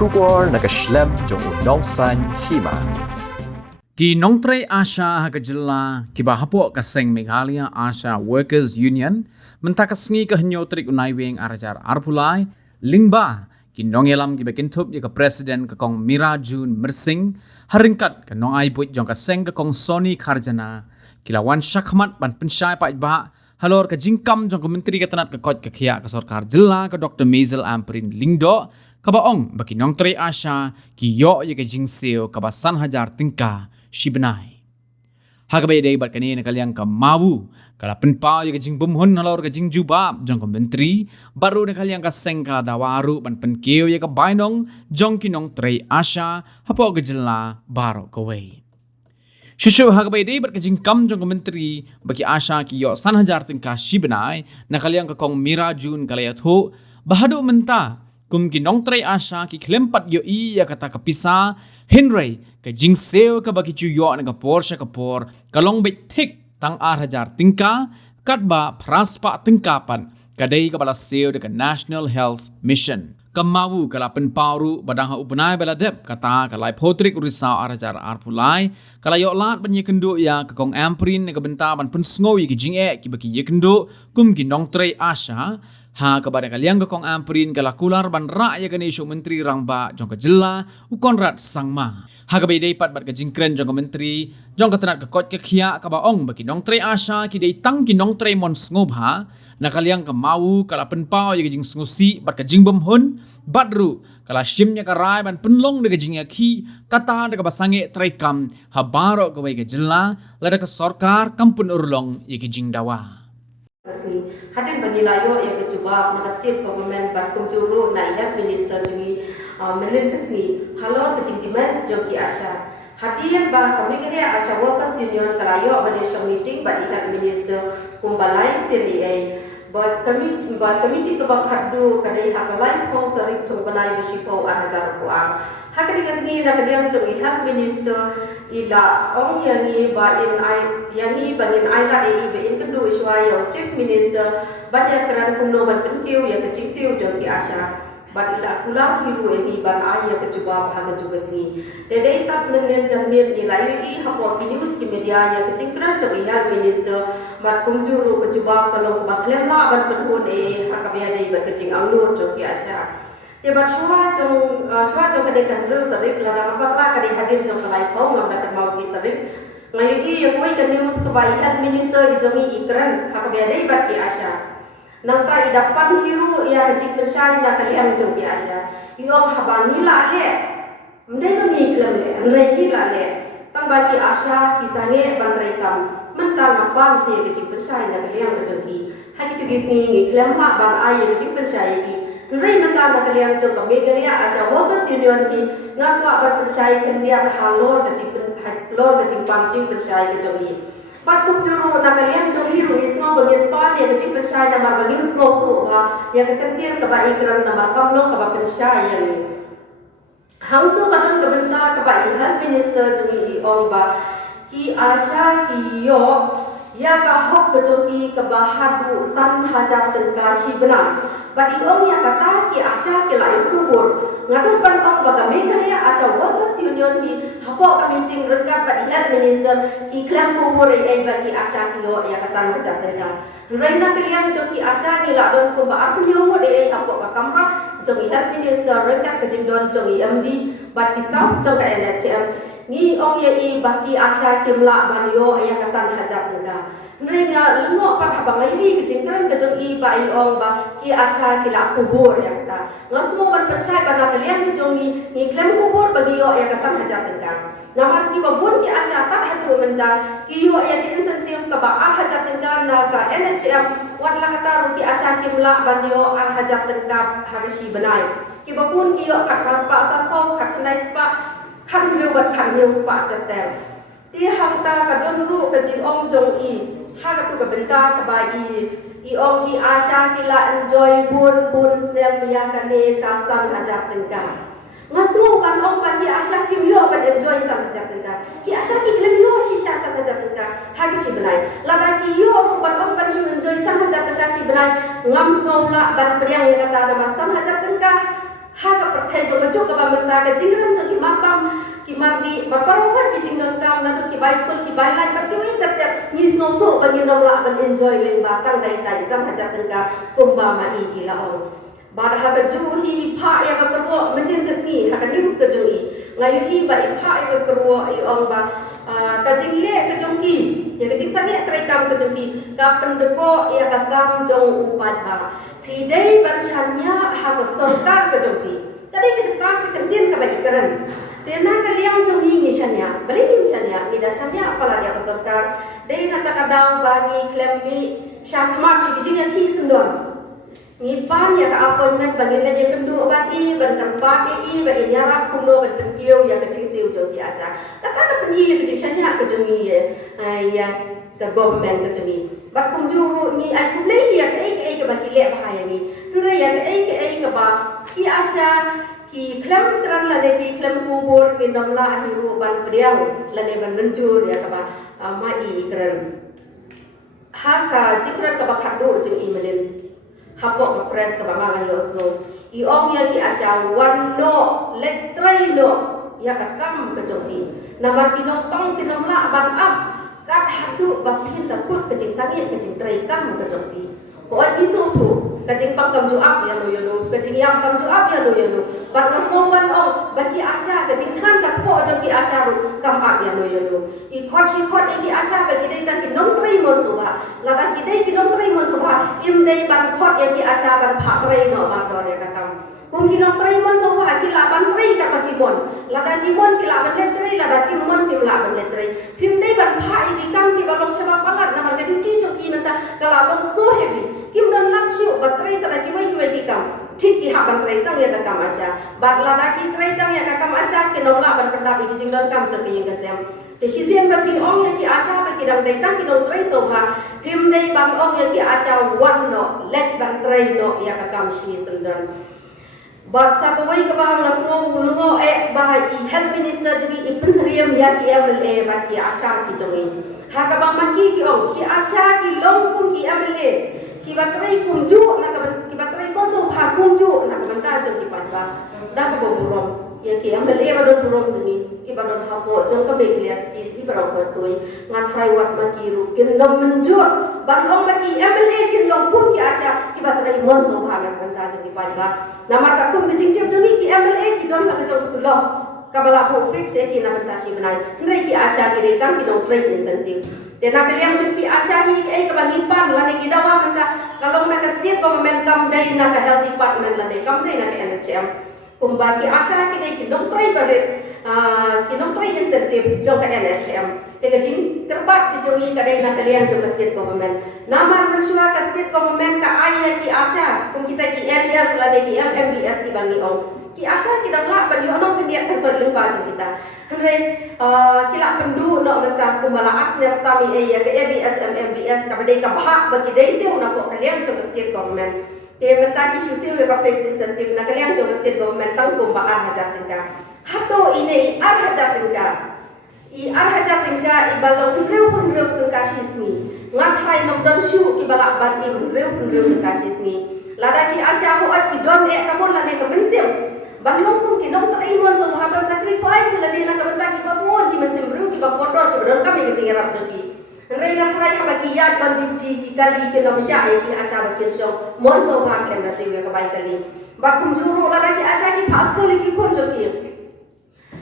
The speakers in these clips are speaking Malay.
Shubor nakaslem jong unongsan hima. Ki nongtre Asha hagajilla ki bahapo kaseng Meghalaya Asha Workers Union mentakasngi ke hanyotrik unaiwing arajar arpulai lingba ki nongelam ki bekintup ya ke presiden ke kong Mira Jun Mersing haringkat ke nong ai buit jong kaseng ke kong Sony Karjana kilawan syakmat ban pensyai pak ba halor ke jingkam jong ke menteri ke tanat ke kot ke kia ke sorkar jilla ke Dr. Maisel Amprin Lingdo kabaong baki nongtre Asha ki yo ya ke jingseo kabasan hajar tingka Shibenai. Hagabai day bat kanina kaliang ka mawu kala penpau ya kajing bumhun halor kajing jubab jong ka menteri baru na kaliang ka seng kala dawaru ban penkeo ya ka bainong jong kinong trei Asha hapo gejela baro kawai. Shushu hagabai day bat kajing kam jong ka menteri baki Asha ki yo san hajar tingka Shibenai na kaliang ka kong Mira Jun kalayat ho bahadu menta kum kinong trei Asha ki klempat yo iya kata kapisa Henry ka jingseo ka baki chuyo na ka Porsche ka por kalong bit tik tang hajar tingka katba praspa tingkapan kadai ka balaseo de ka National Health Mission kamawu kala penpauru badang ha upunai beladep kata kalai potrik urisau hajar arpulai kala yo lat banyi kendo ya ka kong Amprin na ka bentaban pensngowi ki jinge ki baki ye kendo kum kinong trei Asha ha kepada kalian ke kong Amprin kala kular ban ra ya kani isu menteri rangba jong ke jela ukon rat sangma ha ke bedai pat bat ke jingkren jong ke menteri jong ke tenat ke kot ke khia ka baong baki nong tre Asha ki dei tang ki nong tre mon ngobha na kalian ke mau kala penpau ya ke jing ngusi bat ke jing bemhun badru kala shimnya ka rai ban penlong de ke jing ki kata de ke basange trekam ha baro ke ke jela lada ke sorkar kampun urlong ya ke jing dawa Hadin bagi layo yang kecuba mengasih government bakum juru naik minister jungi menen kesni halor kecing demand joki Asha hadian bah kami kira Asha Workers Union kalayo bade show meeting badi hat minister kumbalai CLA but committee ke bakhadu kadai hakalai ko tarik chung banai besipo ahajar kuang hakani kesni na kadiang jungi hat minister ila ong yangi ba in ai yangi bangin ai ka ei be in kendu iswaya chief minister badya kran kumno ban penkeu ya kecik siu joki Asha bad ila kula hiru ei ban ai ya kecuba bahaga jugasi dede tak menen jamir ni lai i hapo news ki media ya kecik kran joki health minister bad kumjuru kecuba kalong baklem la ban penhun hakabya dei ban kecik anglu joki Asha dia bersuara jong kadai kandil terik ladang apa kadai hadir jong kalai pau ngam dapat mau kita terik ngayu yang koi ke news kebaikan minister jongi ikran hakabya dei bat ki Asha nangta idapan hiru ya kecik persai na kalian jong ki Asha iong habani la le mendai no ni klam le andrai ni la le tang baki Asha kisange bandrai kam mentang apang si kecik persai na kalian jong ki haki tu gisni ni klam ma ban ai kecik persai ki Rai mentang na kalian jong ka Meghalaya Asha Workers Union ki ngakwa ban persai kendia halor kecik lor kecik pancing persai ke jongi pat kup juru na kalian jongi ru ismo bagin pan ya kecik persai na mar bagin smo ku ba ya ke kentir ka ba ikran na mar kamlo ka ba persai ya ni hang tu kadang ka benta ka ba health minister jongi on ba ki Asha ki yo ya ka hok ke jongi ka ba hadu san hajar tengka Shibenai badi ong ya kata ki Asha ke lai kubur ngadu ban ong baga Meghalaya Asha Workers Union ni hapo ka meeting rengkat badi health minister ki klam kubur ei bagi Asha ki yo ya kasan hajar tengka reina kalian joki Asha ni la don ko ba aku yo mo ei hapo ka kampa joki health minister rengkat ke jingdon joki MD badi staff joki NHM ni ong ye i bagi Asha kimla ban yo ya kasan hajar tengka Neringa lengo pat habang layu ke jingkran ke jong i ba i ong ba ki Asha kila kubur ya kata ngasmo ban persai ban kalian ni jong ni klan kubur bagi yo ya kasan hajar tengkang namar ki babun ki Asha tak hadu menda ki yo ya di insentif ke ba hajar tengkang na ka NHM wat la kata ki Asha kimla ban yo hajar tengkang hagasi benai ki babun ki yo kat paspa sapau kat nai spa kan yo bat kan yo spa tetel ti hangta kadon ru ke jing ong jong i hak aku kebenta kebai i ong ki Asha kila enjoy bun sel biya kane kasan hajar tengka ngasu kan ong pagi Asha ki yo ban enjoy san hajar tengka ki Asha ki klem yo shisha san hajar tengka hagi Shibenai lada ki yo ban ong ban shi enjoy san hajar tengka Shibenai ngam somla ban priang ya kata nama san hajar tengka hak perthe ai coba ka bamenta ka jingram jo ki mapam ki mardi baparohan ki jingnon kam na ki bai school ki bai lai pati wi tat ni sno to bagi nom la ban enjoy leng ba tang dai tai sam haja tengka kumba ma i ilaong ba ha ka ju hi pha ya ka kerwo mendin ka sni ha ka news ka ju i ngayu hi ba i pha ya ka kerwo i ong ba ka jingle ka jongki ya ka jing sani trai kam ka jongki ka pendeko ya ka kam jong upat ba phi dei ban shanya ha ka sarkar ka jongki tadi kita ka kentin ka bai keren tena ka liang jongki ni shanya bali ni shanya ni da shanya apala dia ka sarkar dei na ta ka daw bagi klem mi syakmat shi jing ya ki sendon ni pan ya ka appointment bagi le je kendu obat i ban tempat i ba i nyara kuno ban tengkiu ya ka jing siu jongki asa ta ka peni ya ka jing shanya ka jongki ya ka government ka jongki ba kum ju ni ai kum le ya ka ai ka ba ki le ba ya ni nre ya ka ai ka ba ki asa ki klem tran la de ki klem kubur ki nomla hiru ban priang la de ban benjur ya ka ba mai kran ha ka jikran ka ba khadu jing i melin hapok ma press ka ba ma yo so I ong ya ki asa wan no letrai no ya ka kam ka jongki namar kinong pang kinomla ban up kat hadu ba pin la kut ka jing sangit ka jing trai kam ka jongki ko ai so thu ka jing pang kam ju up ya no yo no ka jing yang kam ju up ya no yo no ba ka so wan ong ba ki asa ka jing than ka po jongki asa ru kam up ya no yo no I khot shi khot ki asa ba ki dei ta ki nong trai mon so ba la da ki dei ki nong trai mon so ba im dei ban khot ya ki asa ban pha trai no ba do ya ka kam kum ki nong trai mon so ba ki la ban trai ka ba ki mon la da ki mon ki la ban le trai la da ki mon ki la ban le trai phim dei ban pha ki kam ki ba long sa ba palat na mar ka duty choki menta ka la long so heavy kim don lak shiu ba trai sa da ki wai ki kam thik ki ha ban trai tang ya ka kam asa ba la da ki trai tang ya ka kam asa ki nong la ban panda bi ki jing don kam choki yang ka sem te sisian ba kin ong ya ki asa ba ki dang dai tang ki nong trai so ba phim dei ban ong ya ki asa wan no let ban trai no ya ka kam shi sendan Barsa kawai ka ba ngaso lungo ba I health minister jadi I pensariam ya ki MLA ba ki asa ki jongi ha ka ba maki ki ong ki asa ki long kum ki MLA ki ba trai kum ju na ka ki ba trai kon so pha kum ju na ka ta jong ki pa ba da ka bo burom ya ki MLA ba don burom jongi ki ba don hapo jong ka be clear state ki ba ro ko toi ngat thai wat maki ru kin nom menju ban ong maki MLA kin long kum ki asa ki ba trai mon so pha na ka ta jong ki pa ba nama kakum bijing tiap joni ki MLA ki don la kajong tulo kabala ho fix ki na bantasi banai hnai ki asha ki retang ki dong trade incentive de na kaliam jong ki asha hi ai ka bani pan la ni dawa menta kalau na ka state government kam dai na ka health department la de kam dai na ka NHM kumba ki asha ki dai ki dong trade barit ki dong trade incentive jong ka NHM te ka jing terbat ki jongi ka dai na kaliam jong ka state government namar mensua ka state government ka ai ki asha kum kita ki MBS la de ki MBS ki bangi ong ki asa ki dang la ban yo nong kendiat ka so leng ba jong kita hre ki la pendu no menta kumala asne tami e ya ke ABS MBS ka badai ka bha ba ki dai se una ko kaliam jong state government te menta ki shu se ka fix incentive na kaliam jong state government tang kum ba ar hajar tingka hato ine ar hajar tingka I ar hajar tingka I balong reu tingka shismi ngat hai nom don shu ki balak ban I reu tingka shismi lada ki asya ho at ki don e kamon la ne ka mensim ban long kum ki nom tai mon so ha ban sacrifice la de na ka banta ki ba bon ki mensim reu ki ba kodor ki don kami ki jinga rap joki ngai na thai ha ba ki yat ban duty ki kali ki nom sha e ki asya ba ki so mon so ba klem na se ka bai kali ba kum juru lada ki asya ki pas ko ki kon joki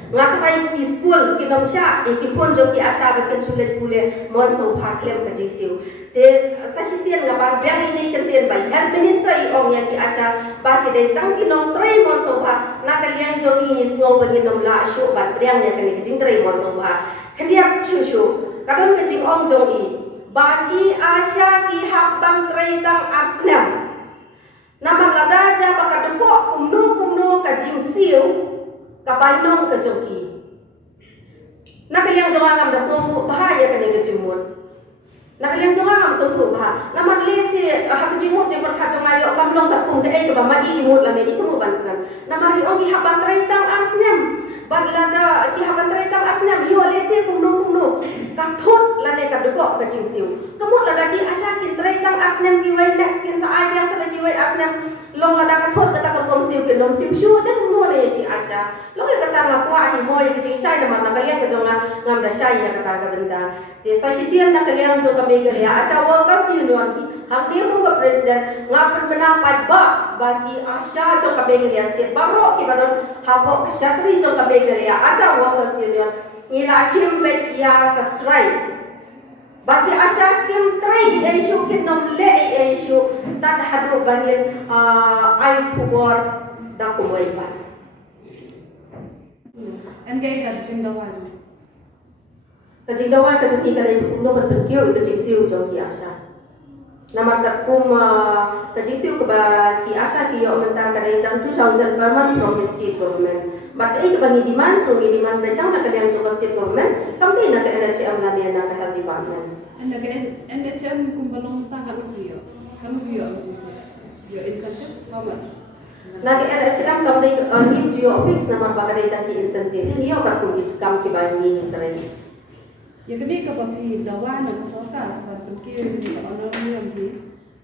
ngatai ki school ki nom sha e ki kon joki asya ba ken sulet pule mon so ba klem ka jisiu te sasisian nga ban biang ini kentien bai health minister I ong ya ki asya ba ki dei tang ki nom trai mon so ba na ka liang jongi ni snow ban ni nom la shu ban priang ya ka ni jing trai mon so ba khendiak shu kadon ka jing ong jong I ba ki asya ki hak bang trai tang arsenal nama lada ja ba ka deko kumno ka jing siu ka bai nong ka joki na ka liang jonga ngam da so bahaya ka ni ka jingmon na kalian jonga ngam so thu ba na man le se ha ka jimu je kon kha jonga yo kam long ka kum ke ai ka ba ma I imut la ne I chu ban kan na mari ong ki ha ban trai tang arsenal ban la da ki ha ban trai tang arsenal yo le se kum no ka thot la ne ka du ko ka jing siu ka mot la da ki asha ki trai tang arsenal ki wai next kin sa ai yang sa da ki wai arsenal long la da ka thot ka ta ka kom siu ke long siu shu da no ne Asha lo ke kata la kwa hi moi ke jing sai na ma na kalian ke jong na ngam da sai ya kata ka benda je sa shi sian na kalian jong kami ke ya Asha workers union ki hang dia mo ka president ngapan menang ba bagi Asha jong kami ke ya state baro ki badon habo ke syatri jong kami ke ya Asha workers union ila shim bet ya ka strike bagi Asha kim try issue kin nom le issue tad hadu bangin ai kubor da kumoi pan engage ka jindawan ka joki ka dai no ban pen kyo ka jing siu joki Asha nama tak kum ka jing siu ka ba ki Asha ki yo menta ka dai jam 2000 per month from the state government but ai ka bangi demand so ni demand betang na ka dai jok state government kampi na ka NHM na ni na ka health department NHM kumbalong ta kan biyo incentive how much Nanti NHM kam dai ni geo fix nama ba ka dai ta ki incentive ni yo ka kum kam ki ba ni trai ya kini ka papi dawa na sarkar par ke ni honor ni ambi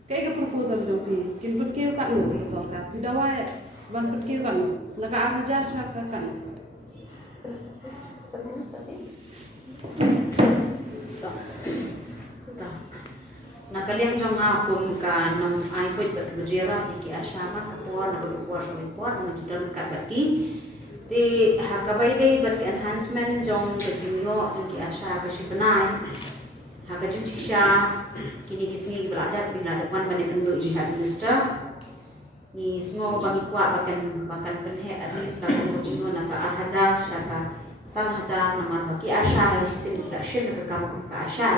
kai ka proposal jo pi kin put ke ka no sarkar pi dawa ban put ke kan laka ajar syak ka kan na kalian jong akum ka nam ai put bat bujera ki Asha ma kapor na kapor so report ma judal ka bati ti hakabai dei bat enhancement jong ke jingo ki Asha ka sipanai haka jung sisha kini kisni berada bila depan pada tentu jihad minister ni semua bagi kuat bahkan penhe at least na ko jingo na ka hajar syaka sang hajar nama bagi Asha hari sisi interaction ke kamu ka Asha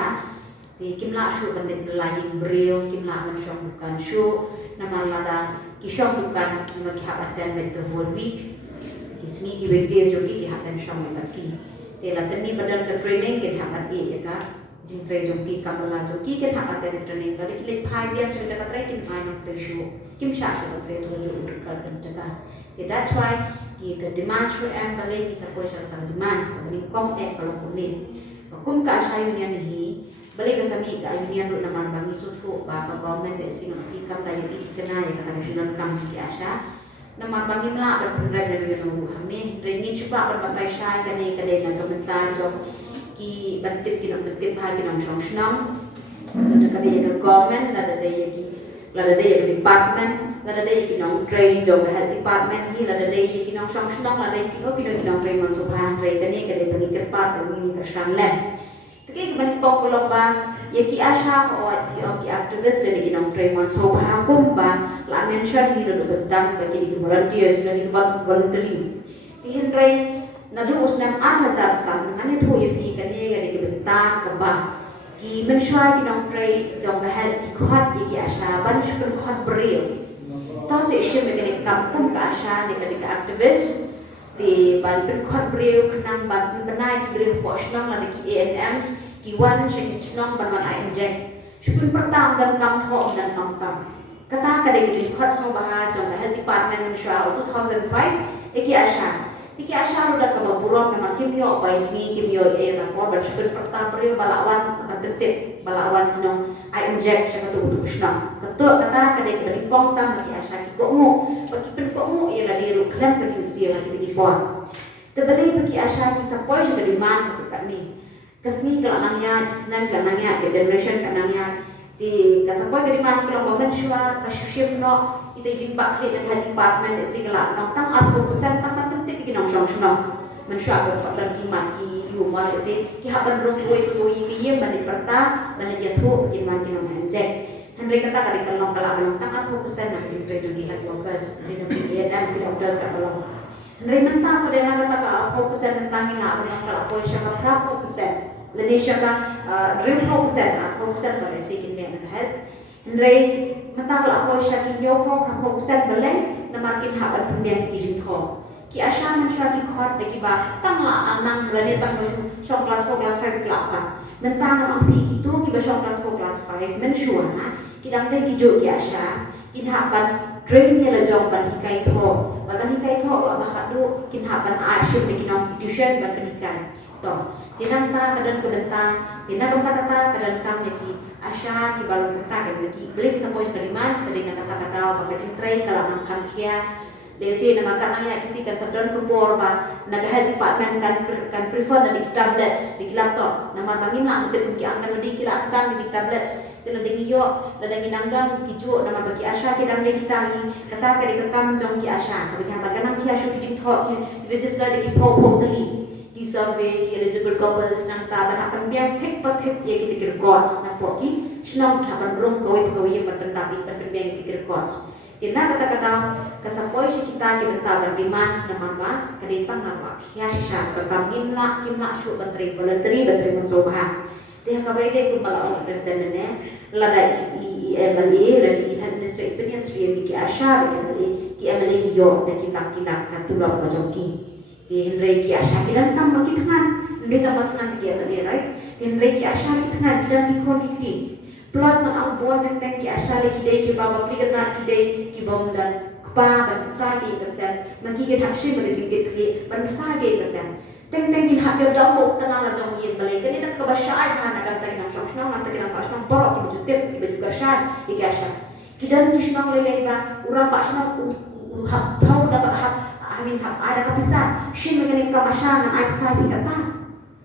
di kimla shu bandit belaying brio kimla man syong bukan shu nama lada ki syong bukan nama ki habat dan the whole week ki sini ki weekdays joki ki habat syong baki te la tani badan ke training ki habat ya ka jing tre joki kamala joki ki habat dan training la ki 5 year cerita ka tre ki main tre shu kim sha shu tre to jo ka dan jaga that's why ki ke demands for ambale ki sa ko sa ta demands ka ni kong kalau kunin kum ka Asha union hi balik ke sami ke union duk nama bangi sutu ba ka government de sing ikam da yati kena ya kata national kam ki Asha nama bangi mla ba pundra da yo no hamne training chupa berbagai syai kane kade na komentar job ki bantit ki nam bantit bhai ki nam shong shnam da kade ya government da ya ki la da ya department la da ya ki nam training job health department hi la da ya ki nam shong shnam la da ki no training man so bhan training kane kade bangi kerpat bangi kershan lem Tapi kemudian kalau ya ki Asha atau ki aktivis dan ki nong training so hakum ba la mention hi do besdam bagi ki volunteers dan ki voluntary. Tihin rai na do usnam hajar sam kan itu ya pi kan ye ga ki benta ka ba ki mention ki nong trai jong ba hal ki khat ki Asha ban shukr khat brio. Tahu se shi me ni kampung ka Asha ni ka aktivis di ban pen khat brio kenang ban benai ki brio fosnang la ki ANMs Kiwan jenis cenong berman injek. Syukur pertama dan kam thok dan kam kata kadang kita khot semua bahas jom health department Malaysia 2005 Iki Asha udah kamu buruk memang kimio baisni kimio rapor bersyukur pertama beliau balawan bentik balawan cenong injek saya kata untuk cenong. Ketuk kata kadang beri pongtam bagi Asha kikokmu bagi penkokmu ialah di ruklan kejinsia lagi di pon. Terbeli bagi Asha kisah poin sudah demand seperti ni. Kesni kelangannya, kesenan kelangannya, ke generation kelangannya di kasapoy dari mas kalau momen syua kasyushim no itu jimpak klik dengan department isi kelak nong tang 40% tanpa penting ki nong syong mensyua bertok dan kimat ki humor isi ki haban rong tuoi ki yem balik perta balik jatuh ki man ki nong hanjek Henry kata kali kalau kelak nong tang 40% nak jimtre juga health workers di negeri dan si doctors kat belong Henry mentang pada nak kata 40% tentang ni nak kalau poin syaka berapa persen Indonesia ka real 4% kalau si kini nak health Henry mentang kalau apa siya kinyo ko 4% balay na markin haban pembiang ki jintho ki Asha man siya ki khot de ki ba tang la anang lani tang syong class 4 class 5 klak ka mentang ang pi ki tu ki ba syong class 4 class 5 men syua na ki dang de ki jo ki Asha kin haban train ni la jong ban hikai tho ban hikai tho ba hadu kin haban a ship de ki nong tuition ban penikan to tinang ta kadan kebentang tinang kata kadan kam ki Asha ki balon berta kan ki beli kisah poin dari man sedang kata-kata bagi cintrai kalau nang kam kia Lesi nama kan ayah kisi kan terdan kebor ba naga health department kan prefer na di tablets di laptop nama bangin nak untuk ki angkan di kila stand di tablets tela dengi yo la dengi nangdan ki jo nama bagi asya ki dang dengi tani kata ka di kam jong ki asya ka bagi hambar ganam ki asya ki thok ki register di ki po tali ki survey ki eligible couples nang ta ban akan biang thik pat thik ye ki dikir gods na po ki shnong ka ban rom koi ye patan dapi patan biang dikir gods. Ina kata-kata kasapoy si kita ki bentaban demands na mama kaditang na kya siya kakam kimla shu bantri voluntary monsoha dia kabay de ko bala president ne lada MLA ladi administrative ministry ki asha ki MLA ki yo na kilak katulog ka jongki ki Henry ki asha kidan kam makithan hindi tamatnan ki MLA right Henry ki asha kithan kidan ki kon ki plus na ang buwan tenteng ki asali kidai ki baba pligana kidai ki bom dan pa ban sa ki kasen magigit hapshi magigit kli ban sa ki kasen tenteng kin habyo dapo tanala jong yin balai kani nak kabashai ha na kanta kin shok shna manta kin pasna borok ki bujutep ki baju kashan ki asha kidan ki shna lele ba ura pasna hap thau da ba hap amin hap ada kapisa shin magani kabashan na ai pisa ki kata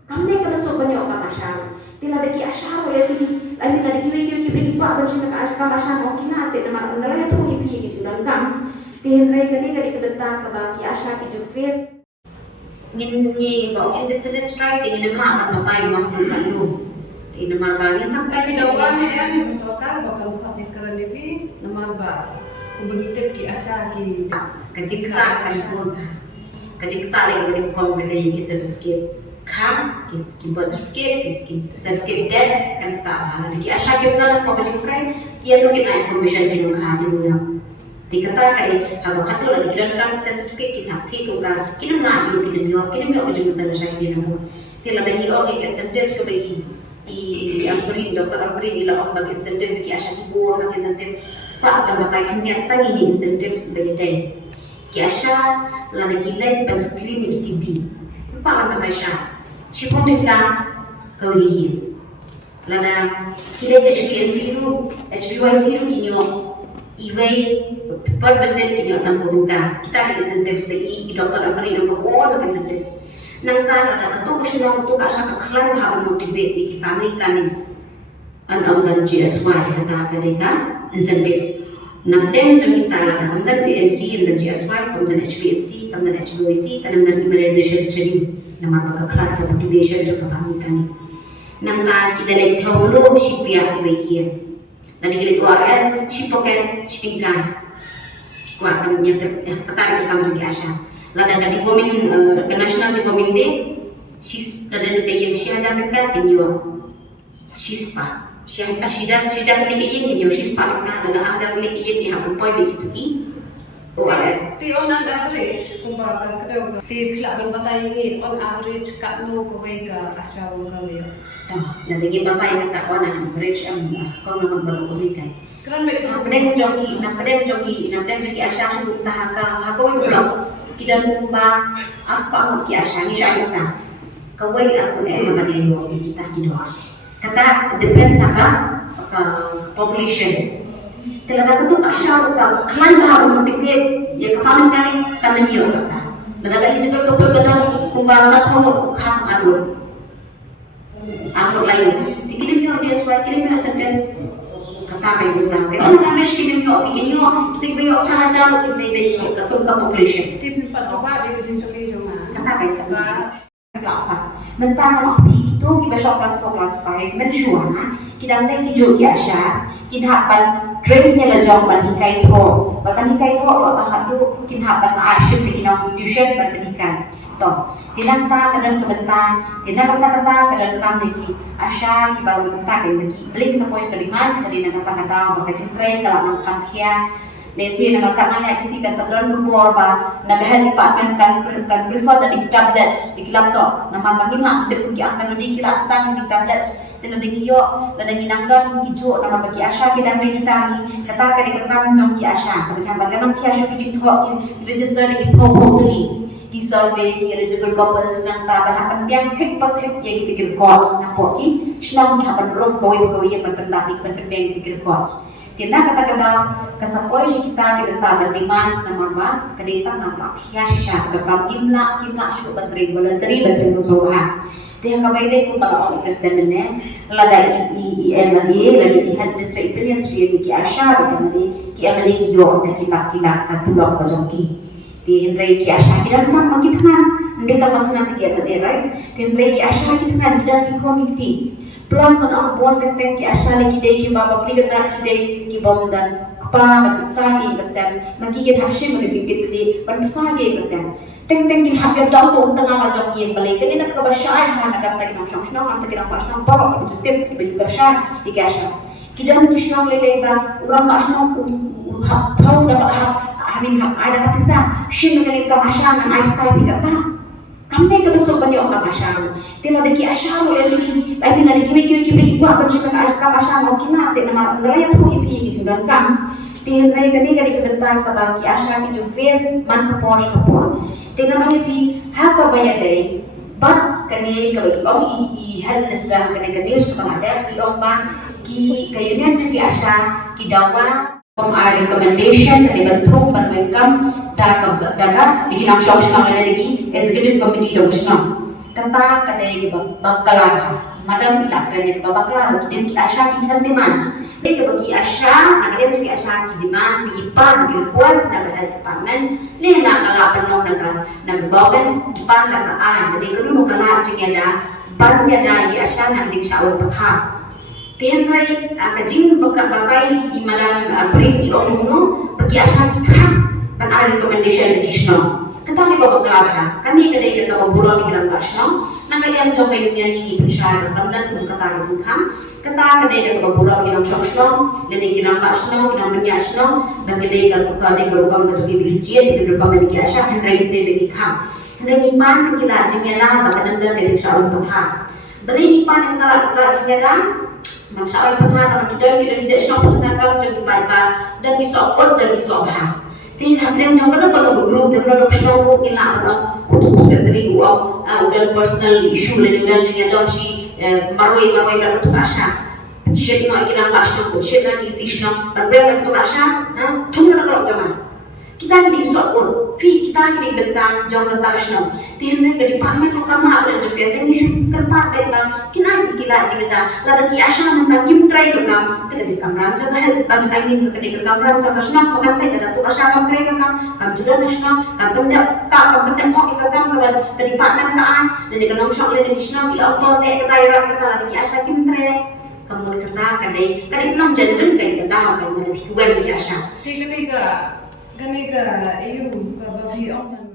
kamne ka so banyo kabashan tila deki asha ya sini lain ada kiwi beri pak banci nak asha masha mau kina se nama andala itu ipi gitu dan kam tihenrai kani kadi kebentar ke baki asha ki ju face ngin about indefinite strike ingin nama akan matai mau kan lu ti nama bangin sampai di Dawa dawas siya yung sokar bakal buka pekaran lebi nama ba ubangitip ki asa ki kajikta kan pun kajikta le beri kom gede ki certificate kam ki birth certificate dead kan kita bahana ki asha ki benar ko bajik try ki anu ki information ki nuk ha ki ya ti kata kai haba khatu la ki dan kam kita certificate ki nak thi ko ka ki na yu ki demi ko bajik mutan sa ki namu ti la dani o ki incentives ko bagi i ampri doktor ampri ila om bagi incentive ki asha ki bor bagi incentive pa ba batai ki ni tangi ni incentives bagi dai ki asha la ki led ban screen ki bi pa ba batai sha si kontinkan kawih lada kita HPNC itu HPYC itu kinyo iway per percent kinyo samputungan kita ada incentives BI di dokter amperi do ko all incentives nang kala da to ko sino to ka sa kaklan ha motivate di family planning an dan GSY kata kadeka incentives nagden to kita la ta dan PNC and the GSY from the HPNC from the HPYC kan dan immunization study nama kaklan ka motivation to ka family planning nang ta kita le thawlo shipya ibekia nani kile ORS shipoken stingkan kwa nya kata ka kam jagi asha la da di goming ke national di goming de shis da ke yang shia jang ka kinyo shispa shia shija le yin kinyo shispa ka da anggar le yin ki hapun poi be kitu ki ORS ti on average kumbaga kada ti pila ban batay ni on average katlo ko way ka asa wong kami nalagi bapak yang tak wana average kau naman baru kumikai kan may kadang joki asya su tahaka hakawai tu belum kita kumba aspa mo ki asya ni siya sa kawai ako na ito ba niyo kita kidoa kata depends sa population talaga ko to asya ka klan ba motivate ya ka family kan niyo kata nagagali juga kapal kada kumba sa ko kham ano atau lain dikirim yo aja supaya kirim yo senten kata kayak gitu tapi orang Amerika kirim yo bikin yo kita yo cara cara kita beda ke population ti patroba be jing kami joma kata kayak gitu apa mentang orang itu kita besok kelas 5 menjuana kita ndai kijo ki asya kita hapan trainnya la jong ban hikai tho bahkan hikai tho lo hadu kita hapan arship bikin tuition ban pendidikan toh tinang ta kadang kebentar tinang kata kadang kami ki asya ki bawa kata ki bagi beli support kalimat sekali nak kata baka cengkren kalau nang kamkia lesi nak kata ya kisi kan terdon bor ba nak health department kan prefer di tablets di laptop nama bagi mak de ki angkan di kelas tang di tablets tinang dingi yo ladang inang don ki jo nama bagi asya ki dan bagi tani kata ka di kam jong ki asya ka bagi hambar nang ki asya ki jithok ki register di po tali di survey di eligible couples nang taban akan biang thik ya kita kira gods na po ki shnong ki hapan rom koi yang pendapi penbeng kita kira gods Kena kata-kata kasapoi si kita bentang demands na mama kadita na pakya siya kakam imla syuk batri bersauha. Dia kabay dai ko pala on president ne lada MLA lada head minister ipenya sri ki asha bekamali ki MLA ki yo na kita ka tulok ka jongki. Ti hendrai ki asha kidan kan makitna ndi tamatna ki MLA right. Ti hendrai ki asha kitna kidan ki khong ki plus on bon teng ki asha le ki dai ki baba pligat na ki dai ki bom dan pa magsagi kasem magigit hapshe magajigit kli pan pasagi kasem teng kin hapya daw to tanga ma jong ye balay kani nakabashay ha nakanta kinang shong ang takinang pasnang parok ka jutim ibe karshan ikasha kidan kishnong lele ba uram pasnang hap thau da amin hap ada kapisa shin ngani to asha nang ay sa bigata kamne ka besok bani orang asharu tila deki asharu le siki ai pina de kiwi gua kan jika ka asharu kina se nama ngalaya thu ipi gitu dan kam tin nai kani kadi kedentai ka ba ki asha ki ju face man ka posh ka pon dengan ipi ha ka baya dai bat kani ka ba long i health minister kani ka news ka ada pi long ba ki ka union ki asha ki dawa recommendation dari bentuk bantuan daga di kinang sosna na di executive committee josna kata kadai ke bakala madam ilakran ke bakala ki ki asha ki tan demands ke bagi asha agak ki asha ki demands ki pan ki request na health department le na kala panong na government pan na ka an dari kudu kala jingeda ban ya da ki asha na jing sawal patha tiyan rai akajing bakai di madam pring di onu bagi asal kita pan ada recommendation di kisno kata ni bapak kelabah kami kadai kita berbulan di dalam kasno nang kalian coba union ini bersyarat kan kata kajing kata kadai kita berbulan di dalam kasno dan di dalam kasno dalam penyasno bagi kadai kita berukam bagi bijian di berukam bagi asal henry te bagi kam henry pan kita jingela bagi nanda kadai sawal patha beri ni pan kita jingela masalah pertahanan kita tidak semua pertahanan jadi baik dan disokot dan disokha. Tidak yang jangan kalau grup dengan dokter ina kalau untuk sekretari uang udah personal issue dan udah jadi donsi maroi kata tu asha. Shit no ikira asha, shit no isishno, berbagai tu asha, tunggu kalau zaman. Kita ni disokot, kita ni bentang jangan asha. Tidak ke department ko kama ada interfere ni issue kerpa bentang kina gila jigda lada ki asha nang kim try ka kam kada kamram jaga help I mean ka kamram jaga snap pagante kada tu asha kam try ka kam juda national kam benda ko ka kam ka department ka an dan ka nang shok le ni snap ki auto le ka daira ka lada ki asha kim try kamun kata kadai nang jadun kai ka ma ka ni ki wen ki asha Ganiga ayu ka babi on